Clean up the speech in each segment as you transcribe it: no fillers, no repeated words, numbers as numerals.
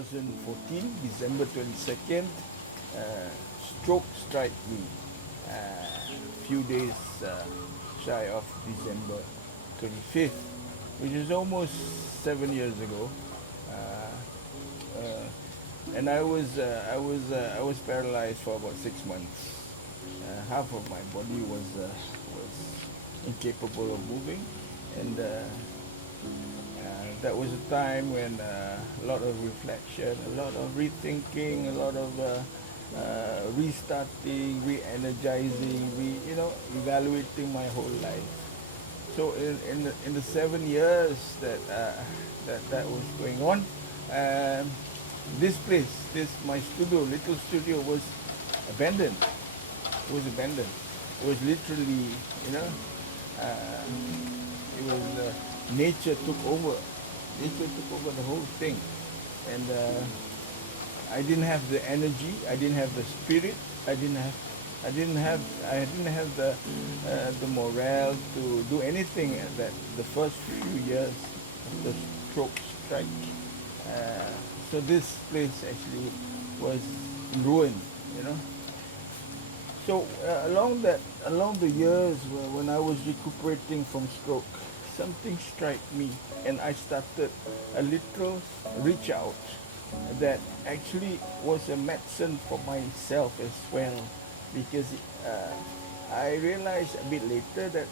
2014, December 22nd, stroke strike me. Few days shy of December 25th, which is almost 7 years ago. And I was paralyzed for about 6 months. Half of my body was incapable of moving, and that was a time when a lot of reflection, a lot of rethinking, a lot of restarting, re-energizing, evaluating my whole life. So in the 7 years that was going on, um, this place, this my studio, little studio, was abandoned. It was abandoned. It was literally, you know, uh, it was nature took over. Nature took over the whole thing, and I didn't have the energy. I didn't have the spirit. I didn't have. I didn't have the morale to do anything. That the first few years of the stroke strike. So this place actually was in ruin. You know. So along the years when I was recuperating from stroke, something struck me, and I started a little reach out that actually was a medicine for myself as well, because I realized a bit later that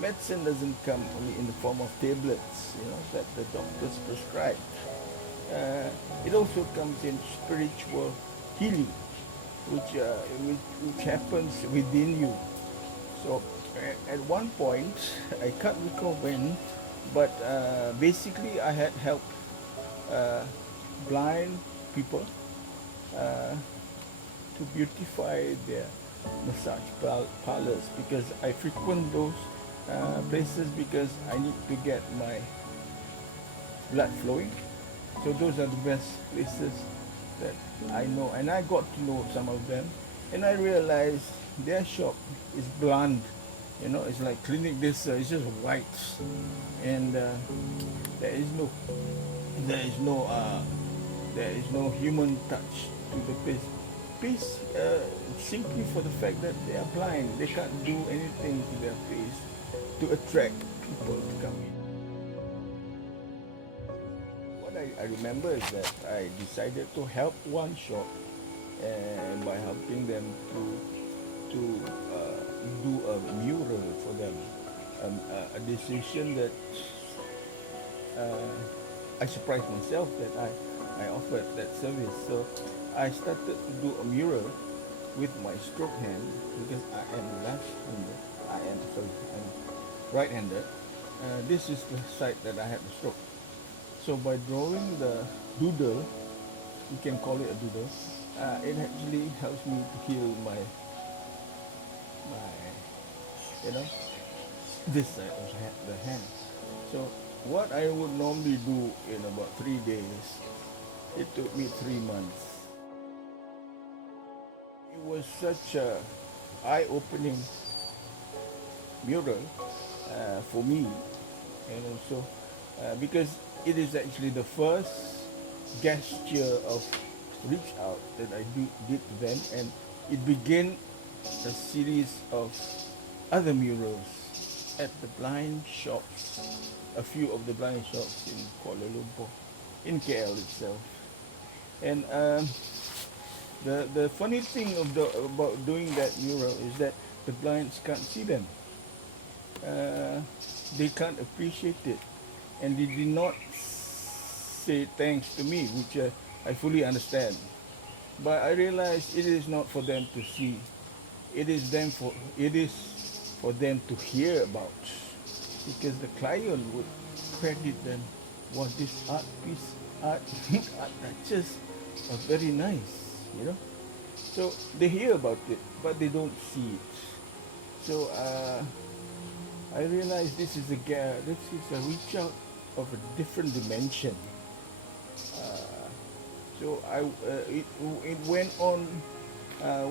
medicine doesn't come only in the form of tablets, that the doctors prescribe. It also comes in spiritual healing, which happens within you. So at one point, I can't recall when, but basically I had helped blind people to beautify their massage parlors, because I frequent those places because I need to get my blood flowing. So those are the best places that I know, and I got to know some of them, and I realized their shop is bland. It's like clinic. This it's just white, and there is no, there is no, there is no human touch to the place. Place simply for the fact that they are blind, they can't do anything to their face to attract people to come in. What I remember is that I decided to help one shop, and by helping them to do a mural for them, a decision that I surprised myself that I offered that service. So I started to do a mural with my stroke hand, because I am left-handed. I'm right-handed. This is the side that I had the stroke. So by drawing the doodle, you can call it a doodle, it actually helps me to heal my this side of the hand. So what I would normally do in about 3 days, it took me 3 months. It was such a eye-opening mural for me, and also because it is actually the first gesture of reach out that I did to them, and it began a series of other murals at the blind shops, a few of the blind shops in Kuala Lumpur, in KL itself. And the funny thing about doing that mural is that the blinds can't see them. They can't appreciate it, and they did not say thanks to me, which I fully understand. But I realized it is not for them to see. It is for them to hear about, because the client would credit them. Wow, this art piece, art touches are very nice. So they hear about it, but they don't see it. So I realized this is a reach out of a different dimension. So it went on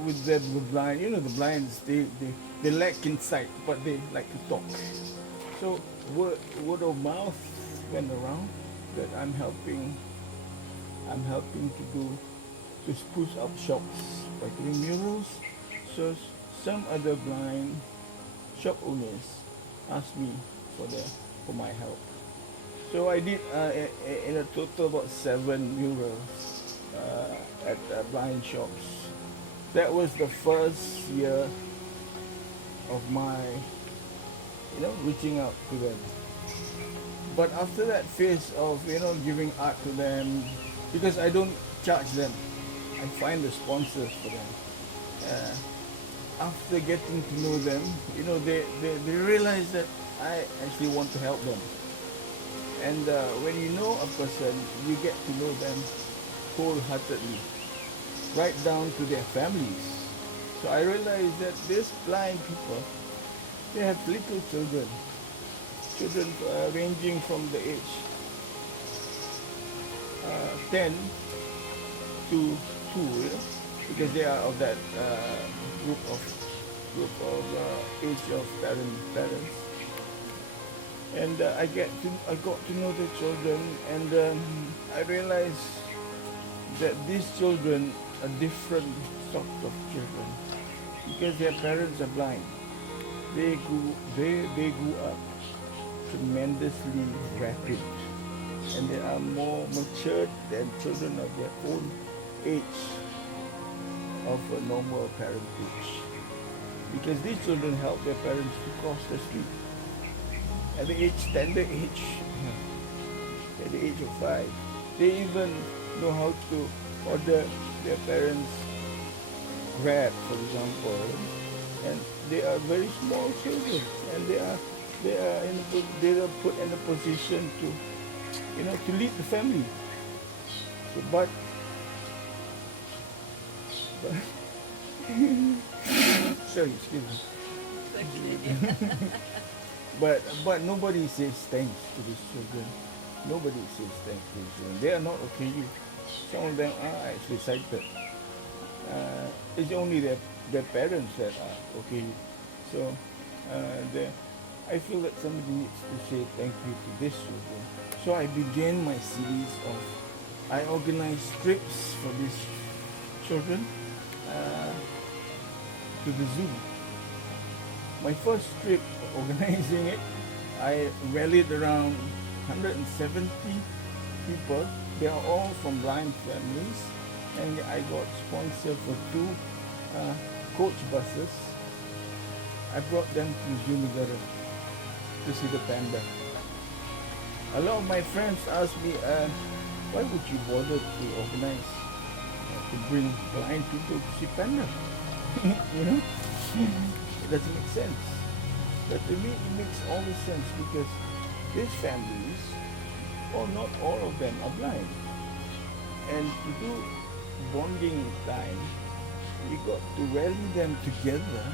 with the blind. The blinds, they lack insight, but they like to talk. So word of mouth went around that I'm helping I'm helping to spruce up shops by doing murals. So some other blind shop owners asked me for my help. So I did in a total about 7 murals at blind shops. That was the first year of my, reaching out to them. But after that phase of, giving art to them, because I don't charge them, I find the sponsors for them. After getting to know them, they realize that I actually want to help them. And when you know a person, you get to know them wholeheartedly, right down to their families. So I realized that these blind people, they have little children, ranging from the age 10 to 2, because they are of that group of age of parents. And I got to know the children, and I realized that these children are different sort of children because their parents are blind. They grew up tremendously rapid, and they are more matured than children of their own age, of a normal parentage. Because these children help their parents to cross the street at the tender age, at the age of 5. They even know how to order their parents Grab, for example, and they are very small children, and they are put in a position to lead the family. So, but sorry, excuse me. But nobody says thanks to these children. Nobody says thanks to these children. They are not okay. Some of them are actually sighted. It's only their parents that are okay. So I feel that somebody needs to say thank you to these children. So I began my series of, I organized trips for these children to the zoo. My first trip organizing it, I rallied around 170 people. They are all from blind families, and I got sponsored for 2 coach buses. I brought them to Zoo Negara to see the panda. A lot of my friends asked me, why would you bother to organize, to bring blind people to see panda? It doesn't make sense. But to me, it makes all the sense because these families, or not all of them, are blind. And to do bonding time, we got to rally them together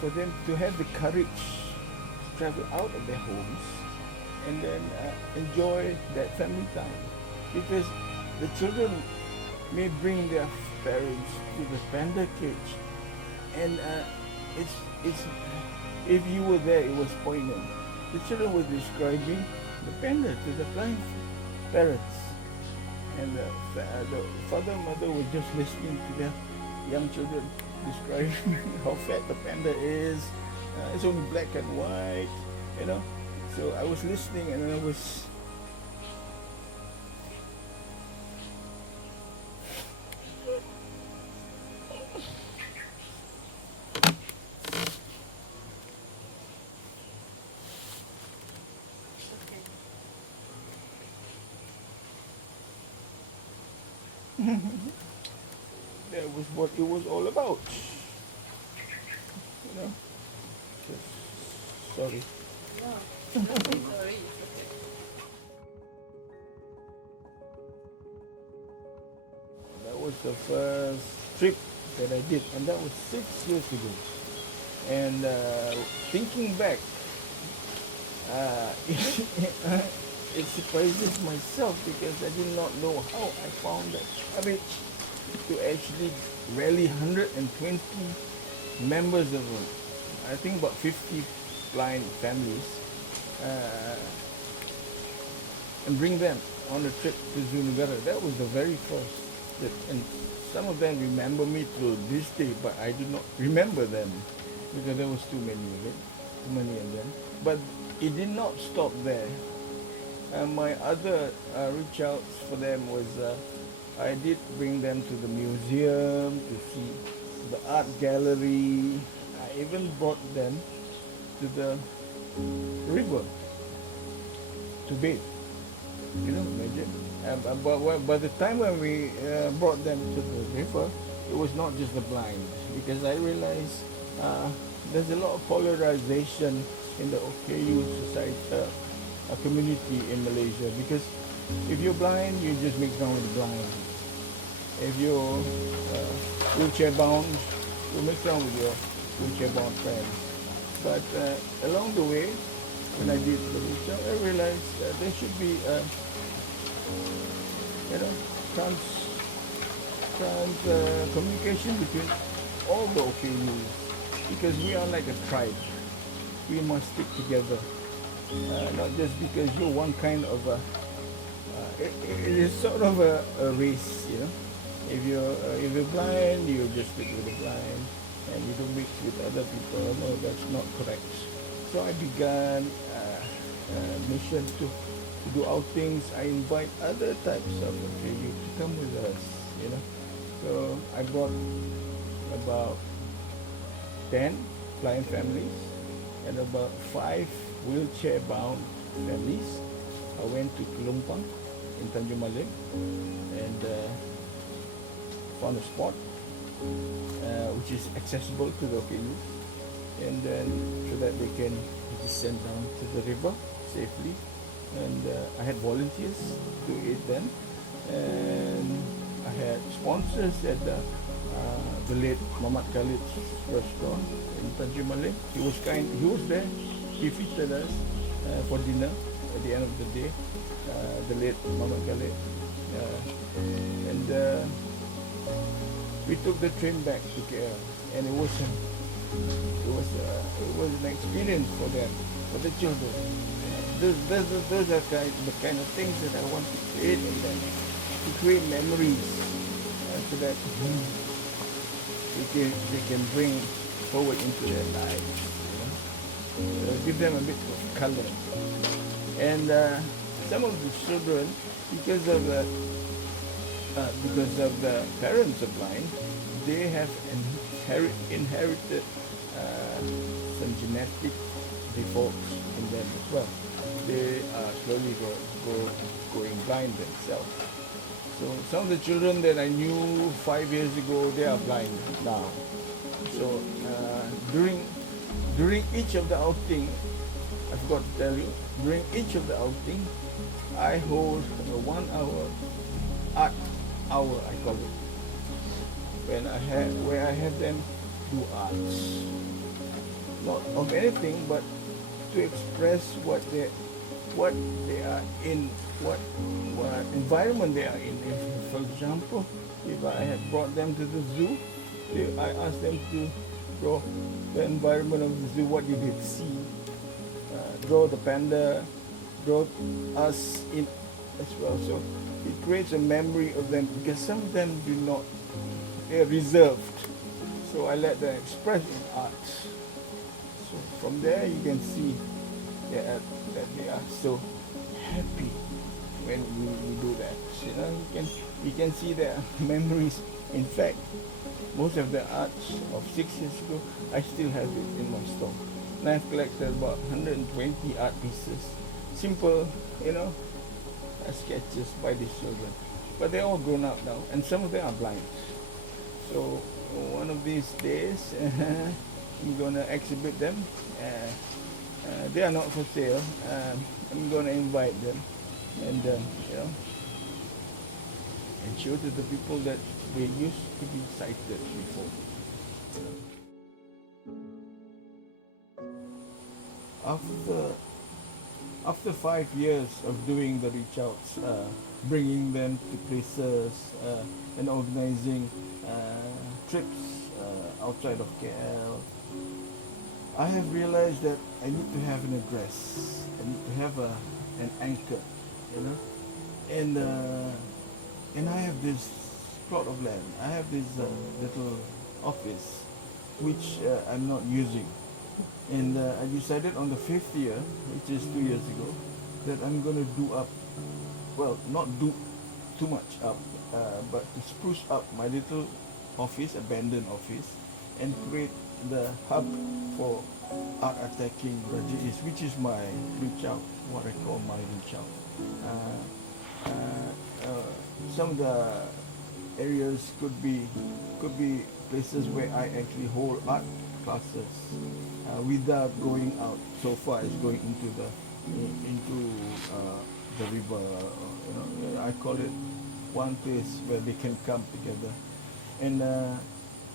for them to have the courage to travel out of their homes and then enjoy that family time. Because the children may bring their parents to the panda cage, and it's if you were there, it was poignant. The children were describing the panda to the blind parents, and the father and mother were just listening to their young children describing how fat the panda is. It's only black and white, So I was listening, and I was. That was what it was all about. Just, sorry. No, don't be sorry. It's okay. That was the first trip that I did, and that was 6 years ago. And thinking back, it surprises myself because I did not know how I found that courage to actually rally 120 members of, I think about 50 blind families, and bring them on a trip to Zunagara. That was the very first trip. And some of them remember me to this day, but I do not remember them because there was too many of it, too many of them. But it did not stop there. My other reach outs for them was I did bring them to the museum to see the art gallery. I even brought them to the river to bathe. You know, imagine. But by the time when we brought them to the river, it was not just the blind, because I realized there's a lot of polarization in the OKU society, community in Malaysia. Because if you're blind, you just mix down with the blind. If you're wheelchair bound, you mix down with your wheelchair bound friends. But along the way, when I did the research, I realized there should be, trans communication between all the OKUs, because we are like a tribe. We must stick together, not just because you're one kind of it is sort of a race, you know. If you're blind, you just stick with the blind, and you don't mix with other people. No, that's not correct. So I began mission to do outings. I invite other types of OKU to come with us, you know. So I brought about 10 blind families and about 5 wheelchair-bound families. I went to Kelumpang in Tanjung Malay and found a spot which is accessible to the OKU, and then so that they can descend down to the river safely. And I had volunteers to aid them, and I had sponsors at the late Muhammad Khalid's restaurant in Tanjung Malay. He was there. He featured us for dinner at the end of the day. The late Muhammad Khalid, and we took the train back to KL, and it was an experience for them, for the children. Those are the kind of things that I want to create in them, to create memories, so that they can bring forward into their lives. You know? Give them a bit of color. And some of the children, because of the parents are blind, they have inherited some genetic defaults in them as well. They are slowly going blind themselves. So some of the children that I knew 5 years ago, they are blind now. So during each of the outing, I forgot to tell you, during each of the outing, I hold a 1 hour art hour, I call it, where I have them do arts, not of anything, but to express what they are in, what environment they are in. If, for example, if I had brought them to the zoo, I asked them to draw the environment of the zoo. What did they see? Draw the panda, draw us in as well. So it creates a memory of them, because some of them do not, they're reserved. So I let them express in art. So from there you can see that they are so happy when we do that. You know, you can see their memories. In fact, most of the arts of 6 years ago, I still have it in my store. And I've collected about 120 art pieces. Simple, you know, sketches by these children. But they're all grown up now, and some of them are blind. So one of these days, I'm going to exhibit them. They are not for sale. I'm going to invite them and and show to the people that they used to be sighted before. After 5 years of doing the reach outs, bringing them to places and organizing trips outside of KL, I have realized that I need to have an address. I need to have an anchor, you know. and I have this plot of land. I have this little office which I'm not using. And I decided on the fifth year, which is 2 years ago, that I'm going to do up, well, not do too much up, but to spruce up my little office, abandoned office, and create the hub for art attacking Rajais, which is my reach out, what I call my reach out. Some of the areas could be places where I actually hold art classes without going out so far as going into the river. I call it one place where they can come together. And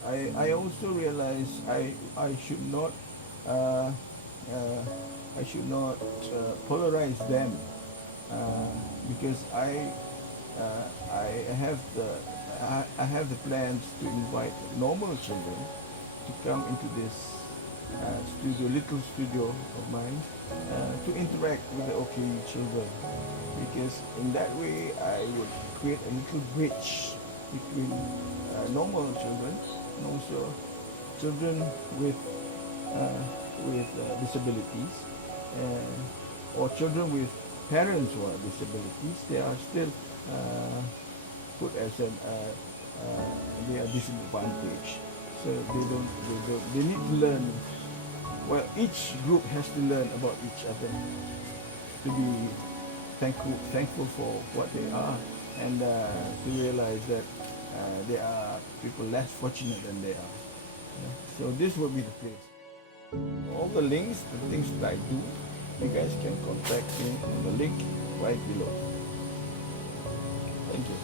I also realize I should not uh, polarize them because I have the plans to invite normal children to come into this little studio of mine, to interact with the OK children, because in that way I would create a little bridge between normal children and also children with disabilities, or children with parents who are disabilities. They are still put as they are disadvantaged. So they need to learn. Well, each group has to learn about each other to be thankful for what they are, and to realize that there are people less fortunate than they are. Yeah. So this will be the place. All the links, the things that I do, you guys can contact me on the link right below. Thank you.